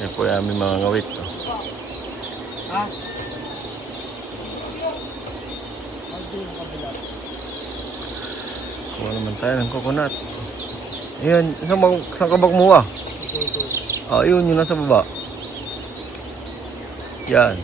Yan po yung aming mga ngawit. Ha? Kuha naman tayo ng coconut. Ayan, saan ka ba kumuha? Ah, yun, yun nasa baba. Yan.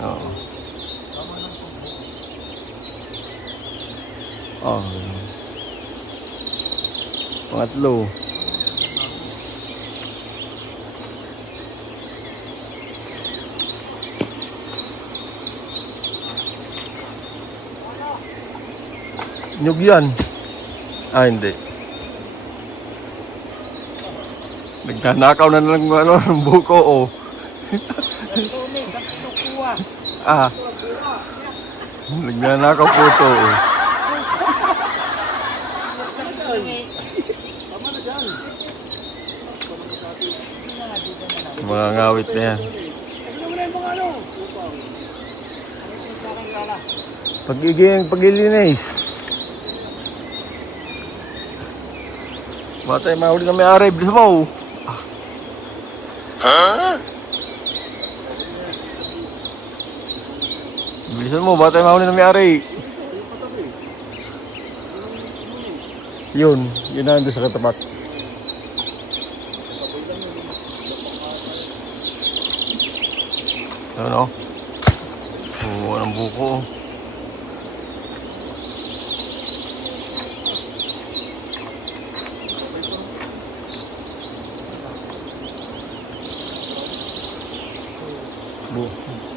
Oo. Oh. Pangatlo. Nyug yan. Ah, hindi. Nagnanakaw na lang ng buko, oh. Ah. Nagnanakaw po ito, oh. Mga ngawit na yan. Pag-ilinis. Batay, mahuli na may-ari. Bilis mo. Ha? Bilisan mo, batay, mahuli na may-ari. Yun na nandun sa katapat. Ano? Oo, ang buko.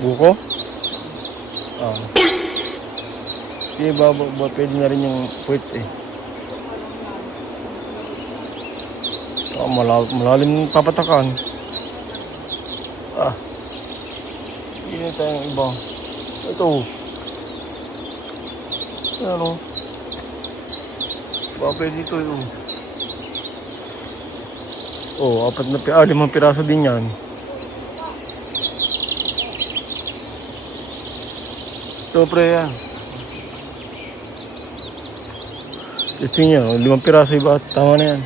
Buko? Ah. Sige, pwede na rin yung puwit eh. Oh, malalim ng papatakan. Ah. Hindi na tayong iba. Ito. Ano? Baka pwede ito yun. Oh, 5 piraso din yan. Ito pre yan. Testing nyo, 5 piraso iba. Tama na yan.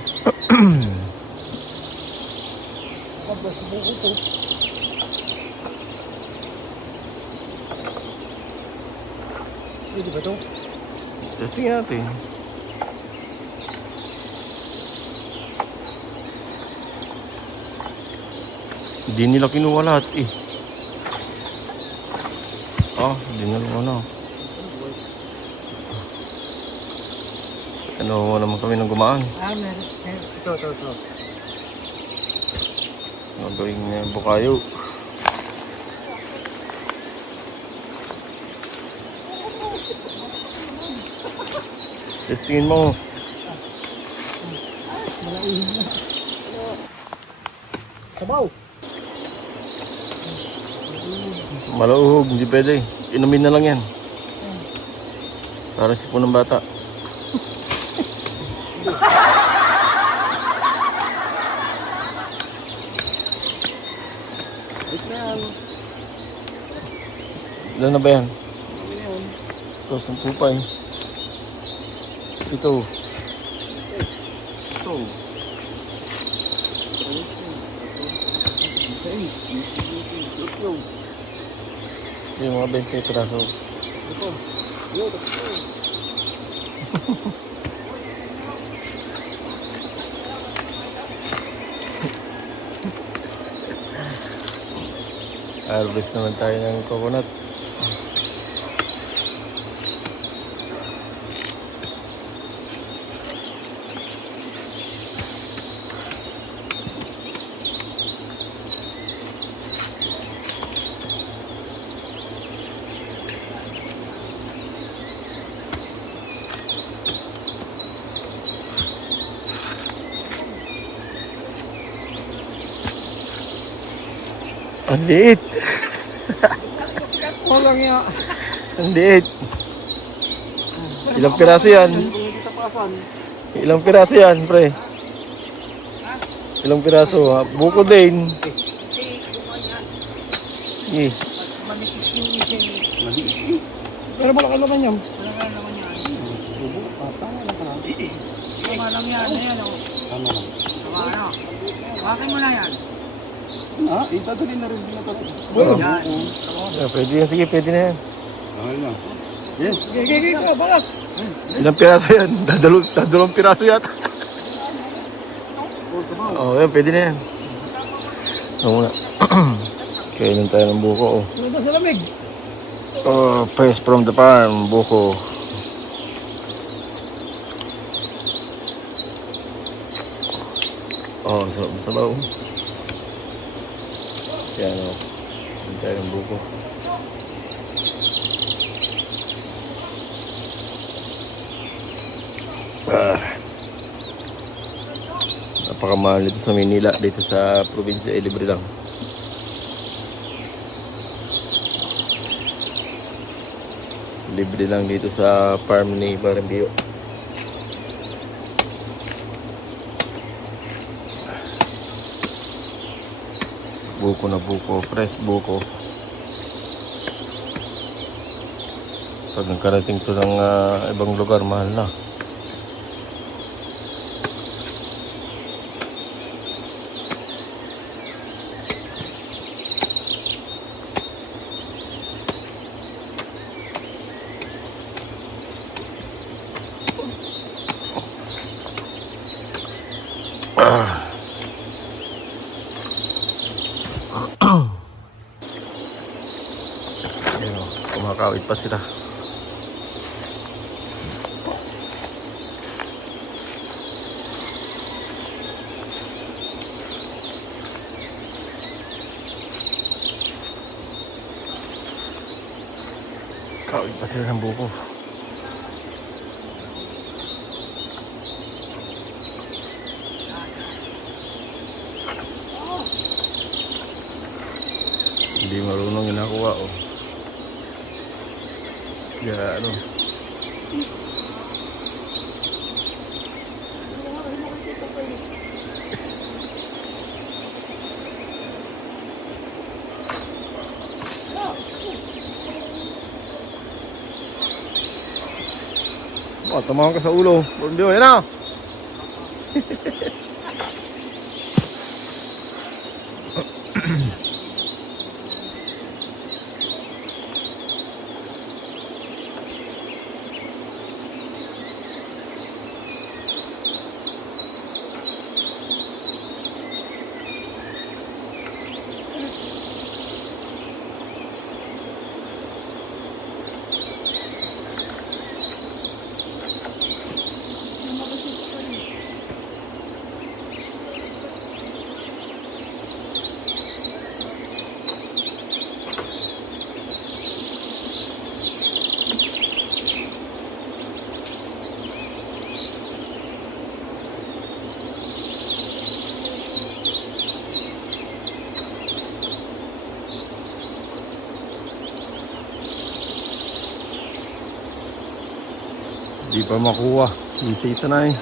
Pwede ba ito? Testing natin. Hindi nila kinuha lahat eh. Oh, hindi nila ano. Ano naman kami ng gumaan. Ah, meron. Ito. Gagawing bukayo. Testingin mo. Sabaw. Malauhog, hindi pwede. Inumin na lang yan. Para sipon ng bata. Ilan na ba yan? Ito, 10 pa eh. Ito. Yung mga 20 piraso. Ito. Harvest naman tayo ng coconut. Ang liit. Walang ya. Ang liit. Ilang piraso yan? Ilang piraso yan, pre? Ilang piraso? Ha? Buko din. Sige. Manipis yung isin. Pero malaki naman yan. Malaki naman yan. Tama lang yan. Ayan o. Tama lang. Bakit mo na yan? Itadali na rin din ito. Yan. Pwede yan, sige, pwede na yan. Okay na. Gigi ko, balat. Ilang piraso yan? Dadalawang piraso yata. Oo, yan, pwede na yan. Oo muna. Kainin tayo ng buko. Ano ba sa lamig? Fresh from the farm, buko. Sabaw. Yan o. Kainin tayo ng buko. Napakamahal dito sa Manila, dito sa probinsya, libre lang. Libre lang dito sa farm ni Barambio. Buko na buko, fresh buko. Pag nagkarating to ng ibang lugar, mahal na. Ayan o, kumakawit pa sila. Kawit pa sila ng buko. Hindi marunong inakuha oh. Ya ano. Tamahan ka sa ulo. Bundio, yan na. Di pa makuha. Isa-isa na eh.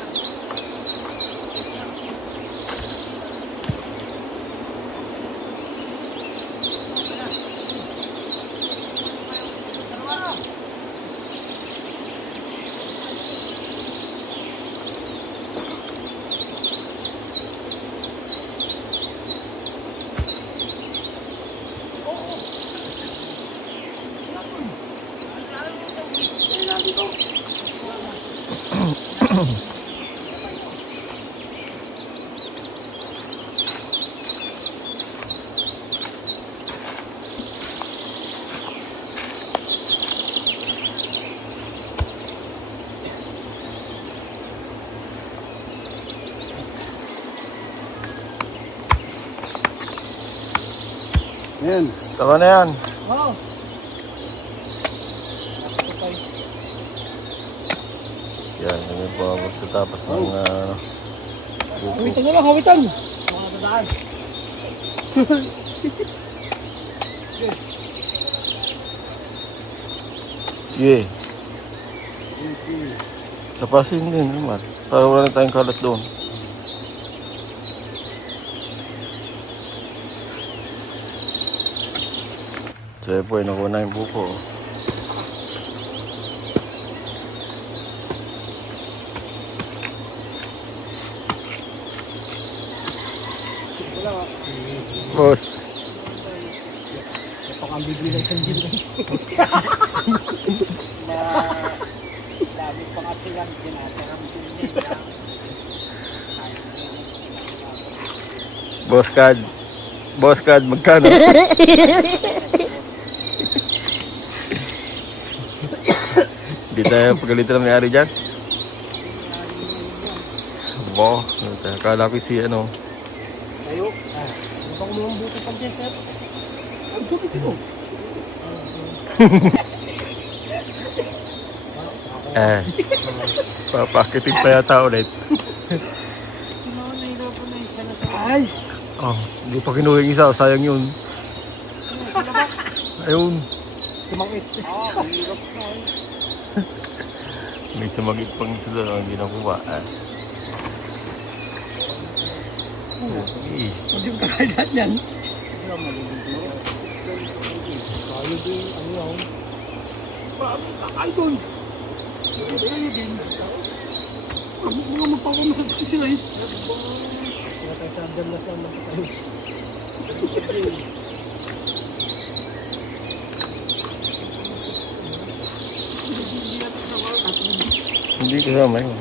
Yan. Saka na yan. Oo. Yan, kami po magtatapos ng buko. Hawitan na lang, hawitan. Mga dadaan. Sige. Tapasin din naman. Para wala na tayong kalat doon. So yun po, nakuha na yung buko. Boss. Napakambigli ng sandil. Dami pa kasi yan, ginataram din. Boss Cad, magkano? Di tayo pagalitan ng may-ari dyan? Bo, kala ko si ano. Tayo. Ano pa kumulang buto pag dyan, sir? Ang tubig ito. Papakitin pa yata ulit. Nahirapan na isa na sa... Ay! Oh, hindi pa kinuha yung isa, sayang yun. Ayun, Sumangit. Hirap na. may sumagit pang isa doon, hindi nakuha. Hindi mo kakailan yan. Tayo din, ano yun? Ay doon! Tayo din. Mga magpapamasal sila eh. Kaya tayo sa andal na sa mga tayo. Hindi kasama yun.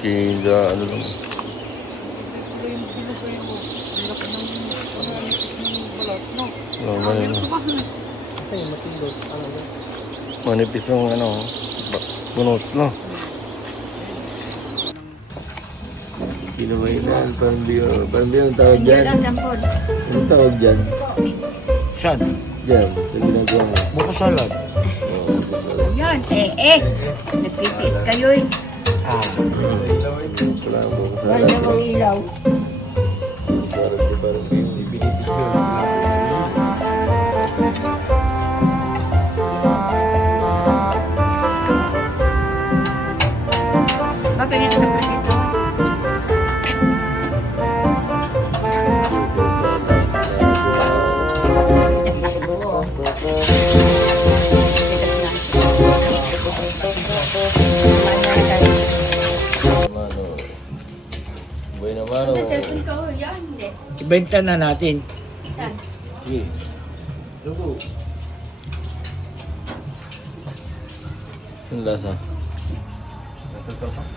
Sinda, ano lang. Oh, manipis ng ano, bunot, no? Pinamainan, pambiyo ang tawag Hindi dyan. lang sampol. Anong tawag dyan? Saan? Dyan, sa ginagawa mo. Buko salad. Ayun, nagtitiis kayo eh. Wala ang buko sa Wala lahat. namang ilaw. Parang kayo, ibinibis ko. Papingin sa platito. Mano. Buhay naman, Sa oh. cellphone ko, yan. Hindi. Ibenta na natin. Saan? Sige. Lugo. Ang lasa. Nasa sapas.